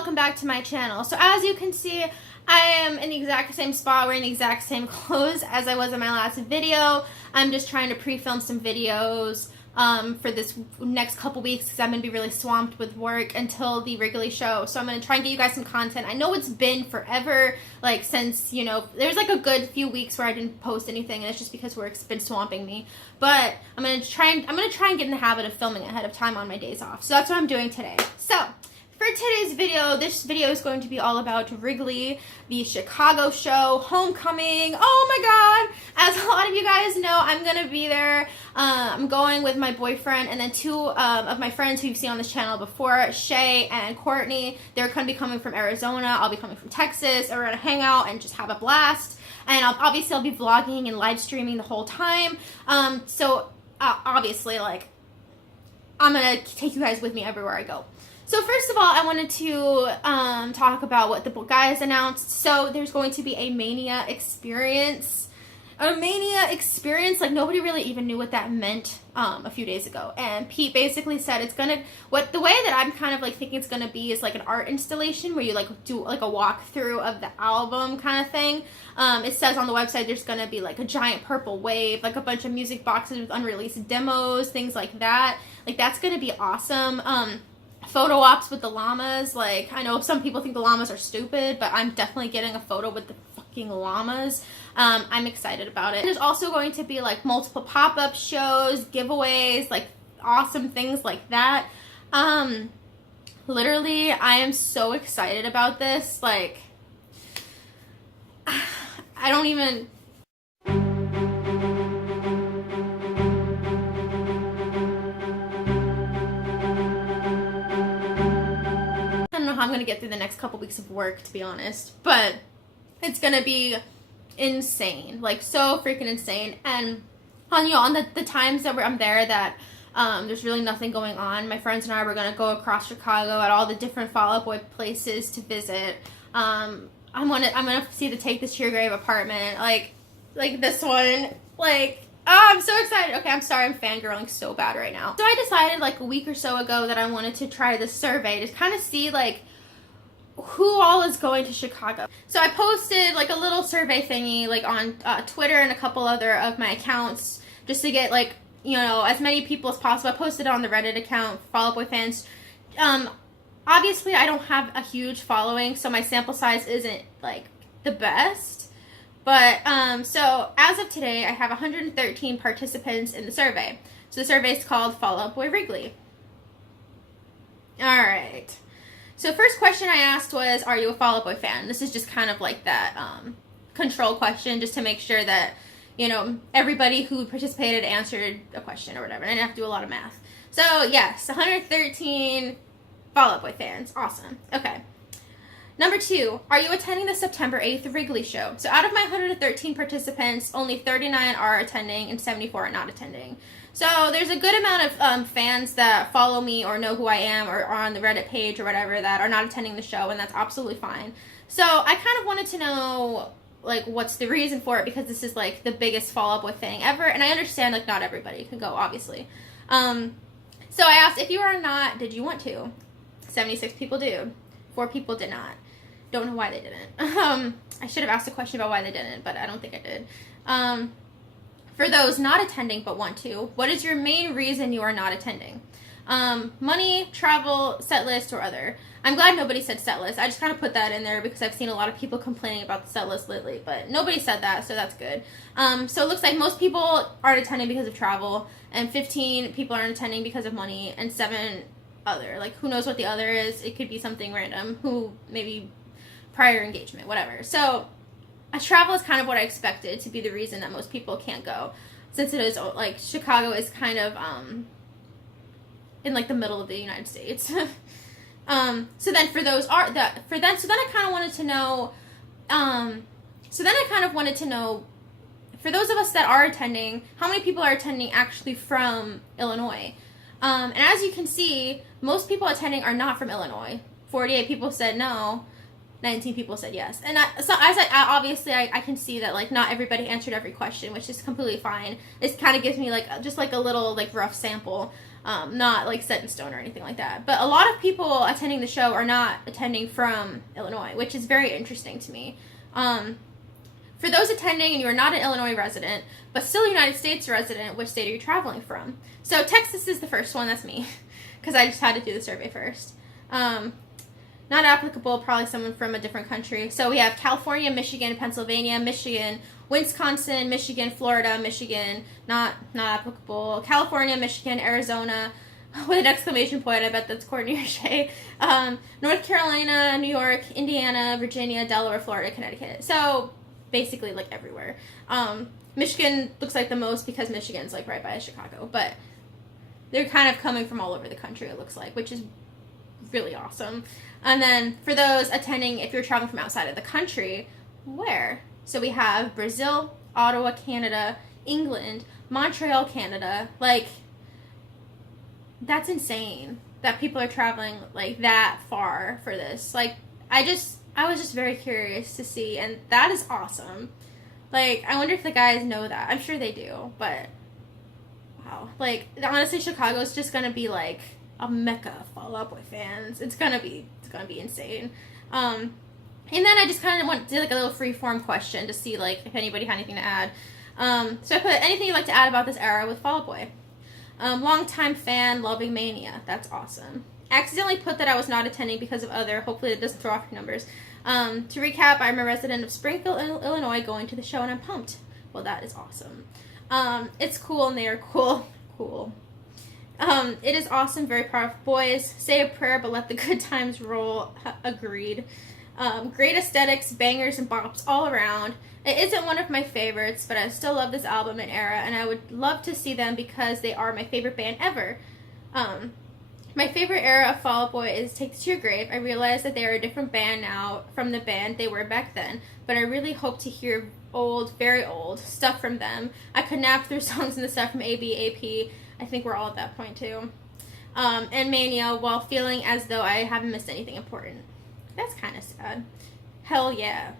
welcome back to my channel. So as you can see, I am in the exact same spot, wearing the exact same clothes as I was in my last video. I'm just trying to pre-film some videos for this next couple weeks because I'm going to be really swamped with work until the Wrigley show. So I'm going to try and get you guys some content. I know it's been forever, like since, you know, there's like a good few weeks where I didn't post anything, and it's just because work's been swamping me. But I'm going to try and get in the habit of filming ahead of time on my days off. So that's what I'm doing today. So for today's video, this video is going to be all about Wrigley, the Chicago show, homecoming. Oh my god! As a lot of you guys know, I'm going to be there. I'm going with my boyfriend and then two of my friends who you've seen on this channel before, Shay and Courtney. They're going to be coming from Arizona. I'll be coming from Texas. We're going to hang out and just have a blast. And obviously I'll be vlogging and live streaming the whole time. Obviously, like, I'm going to take you guys with me everywhere I go. So first of all, I wanted to talk about what the guys announced. So there's going to be a MANIA experience. A MANIA experience, like nobody really even knew what that meant a few days ago. And Pete basically said it's gonna, the way that I'm kind of like thinking it's gonna be is like an art installation where you like do like a walkthrough of the album kind of thing. It says on the website there's gonna be like a giant purple wave, like a bunch of music boxes with unreleased demos, things like that. Like that's gonna be awesome. Photo ops with the llamas. Like, I know some people think the llamas are stupid, but I'm definitely getting a photo with the fucking llamas. I'm excited about it. There's also going to be like multiple pop-up shows, giveaways, like awesome things like that. Literally, I am so excited about this. Like, I don't even... I'm going to get through the next couple weeks of work, to be honest, but it's going to be insane, like so freaking insane. And on the times that I'm there that there's really nothing going on, my friends and I were going to go across Chicago at all the different Fall Out Boy places to visit. I'm gonna see the Take This to Your Grave apartment, like this one, like, oh, I'm so excited. Okay, I'm sorry, I'm fangirling so bad right now. So I decided like a week or so ago that I wanted to try this survey to kind of see like who all is going to Chicago. So I posted like a little survey thingy like on Twitter and a couple other of my accounts just to get like, you know, as many people as possible. I posted it on the Reddit account, Fall Out Boy fans. Obviously I don't have a huge following, so my sample size isn't like the best. But, so as of today, I have 113 participants in the survey. So the survey is called Fall Out Boy Wrigley. Alright. So first question I asked was, are you a Fall Out Boy fan? This is just kind of like that, control question, just to make sure that, you know, everybody who participated answered a question or whatever. I didn't have to do a lot of math. So, yes, 113 Fall Out Boy fans. Awesome. Okay. Number 2, are you attending the September 8th Wrigley show? So out of my 113 participants, only 39 are attending and 74 are not attending. So there's a good amount of fans that follow me or know who I am or are on the Reddit page or whatever that are not attending the show, and that's absolutely fine. So I kind of wanted to know, like, what's the reason for it, because this is, like, the biggest Fall Out Boy thing ever, and I understand, like, not everybody can go, obviously. So I asked, if you are not, did you want to? 76 people did. 4 people did not. Don't know why they didn't. I should have asked a question about why they didn't, but I don't think I did. For those not attending but want to, what is your main reason you are not attending? Money, travel, set list, or other. I'm glad nobody said set list. I just kind of put that in there because I've seen a lot of people complaining about the set list lately, but nobody said that, so that's good. So it looks like most people aren't attending because of travel, and 15 people aren't attending because of money, and 7 other. Like, who knows what the other is? It could be something random, who maybe prior engagement, whatever. So travel is kind of what I expected to be the reason that most people can't go, since it is like Chicago is kind of in like the middle of the United States. So then for those so then I kind of wanted to know for those of us that are attending, how many people are attending actually from Illinois. And as you can see, most people attending are not from Illinois. 48 people said no. 19 people said yes. And obviously I can see that like not everybody answered every question, which is completely fine. It kind of gives me like just like a little like rough sample, not like set in stone or anything like that. But a lot of people attending the show are not attending from Illinois, which is very interesting to me. For those attending and you are not an Illinois resident, but still a United States resident, which state are you traveling from? So Texas is the first one, that's me, because I just had to do the survey first. Not applicable, probably someone from a different country. So we have California, Michigan, Pennsylvania, Michigan, Wisconsin, Michigan, Florida, Michigan, not applicable. California, Michigan, Arizona, with an exclamation point, I bet that's Courtney or Shay. North Carolina, New York, Indiana, Virginia, Delaware, Florida, Connecticut. So basically like everywhere. Michigan looks like the most because Michigan's like right by Chicago, but they're kind of coming from all over the country, it looks like, which is really awesome. And then for those attending, if you're traveling from outside of the country, where? So we have Brazil, Ottawa, Canada, England, Montreal, Canada. Like, that's insane that people are traveling like that far for this. Like, I was just very curious to see, and that is awesome. Like, I wonder if the guys know that. I'm sure they do, but wow. Like, honestly, Chicago's just gonna be like a mecca of Fall Out Boy fans. It's gonna be insane. And then I just kind of did like a little free form question to see like if anybody had anything to add. So I put anything you'd like to add about this era with Fall Out Boy. Long-time fan, loving Mania. That's awesome. Accidentally put that I was not attending because of other. Hopefully it doesn't throw off your numbers. To recap, I'm a resident of Springfield, Illinois, going to the show, and I'm pumped. Well, that is awesome. It's cool, and they are cool. It is awesome, very powerful boys. Say a prayer, but let the good times roll. Agreed. Great aesthetics, bangers, and bops all around. It isn't one of my favorites, but I still love this album and era, and I would love to see them because they are my favorite band ever. My favorite era of Fall Out Boy is Take This to Your Grave. I realize that they are a different band now from the band they were back then, but I really hope to hear old, very old stuff from them. I could nap through songs and the stuff from AB, AP. I think we're all at that point too. And Mania, while feeling as though I haven't missed anything important. That's kind of sad. Hell yeah.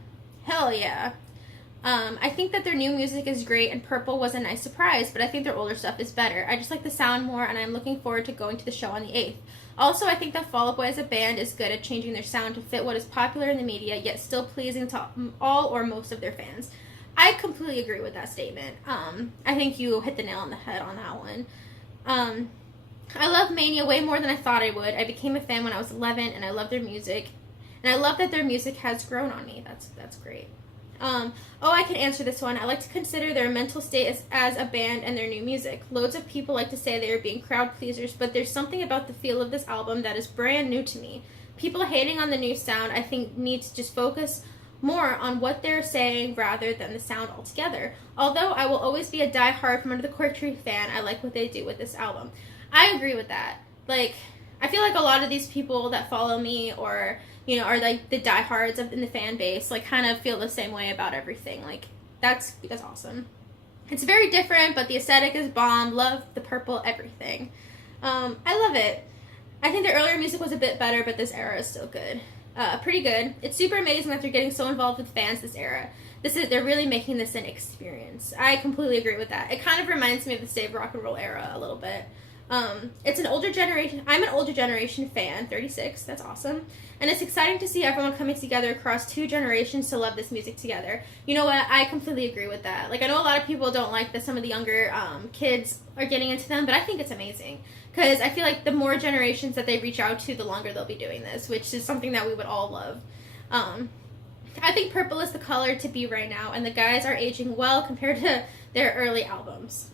I think that their new music is great, and Purple was a nice surprise, but I think their older stuff is better. I just like the sound more, and I'm looking forward to going to the show on the 8th. Also, I think that Fall Out Boy as a band is good at changing their sound to fit what is popular in the media, yet still pleasing to all or most of their fans. I completely agree with that statement. I think you hit the nail on the head on that one. I love Mania way more than I thought I would. I became a fan when I was 11, and I love their music. And I love that their music has grown on me. That's great. I can answer this one. I like to consider their mental state as a band and their new music. Loads of people like to say they are being crowd pleasers, but there's something about the feel of this album that is brand new to me. People hating on the new sound, I think, need to just focus more on what they're saying rather than the sound altogether. Although I will always be a die-hard from under the Cork Tree fan, I like what they do with this album. I agree with that. Like, I feel like a lot of these people that follow me or, you know, are like the diehards in the fan base, like kind of feel the same way about everything. Like, that's awesome. It's very different, but the aesthetic is bomb. Love the purple, everything. I love it. I think the earlier music was a bit better, but this era is still good. Pretty good. It's super amazing that they're getting so involved with fans this era. They're really making this an experience. I completely agree with that. It kind of reminds me of the Save Rock&Roll era a little bit. It's an older generation. I'm an older generation fan, 36. That's awesome. And it's exciting to see everyone coming together across 2 generations to love this music together. You know what? I completely agree with that. Like, I know a lot of people don't like that some of the younger kids are getting into them, but I think it's amazing. Because I feel like the more generations that they reach out to, the longer they'll be doing this, which is something that we would all love. I think purple is the color to be right now, and the guys are aging well compared to their early albums.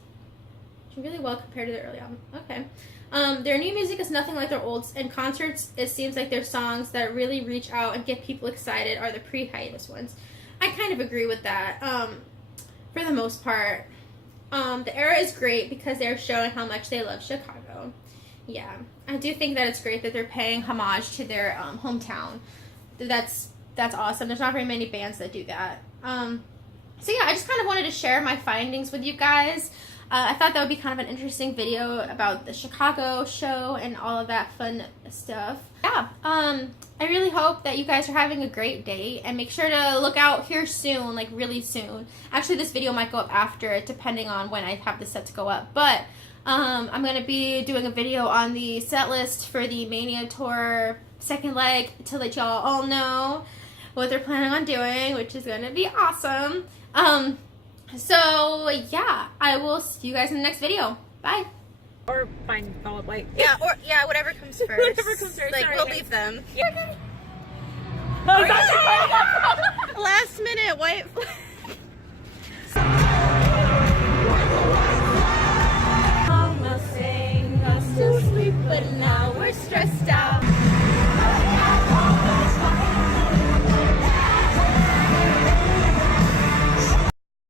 Really well compared to their early album. Okay. Their new music is nothing like their old. In concerts, it seems like their songs that really reach out and get people excited are the pre-hiatus ones. I kind of agree with that. For the most part. The era is great because they're showing how much they love Chicago. Yeah. I do think that it's great that they're paying homage to their hometown. That's awesome. There's not very many bands that do that. So yeah, I just kind of wanted to share my findings with you guys. I thought that would be kind of an interesting video about the Chicago show and all of that fun stuff. Yeah, I really hope that you guys are having a great day, and make sure to look out here soon, like really soon. Actually, this video might go up after it, depending on when I have this set to go up, but I'm going to be doing a video on the set list for the Mania tour second leg to let y'all all know what they're planning on doing, which is going to be awesome. So yeah, I will see you guys in the next video. Bye. Or find Fall Out White. Yeah, or yeah, whatever comes first. Whatever comes first. Like, Sorry, we'll guys. leave them. Yeah. Last minute white.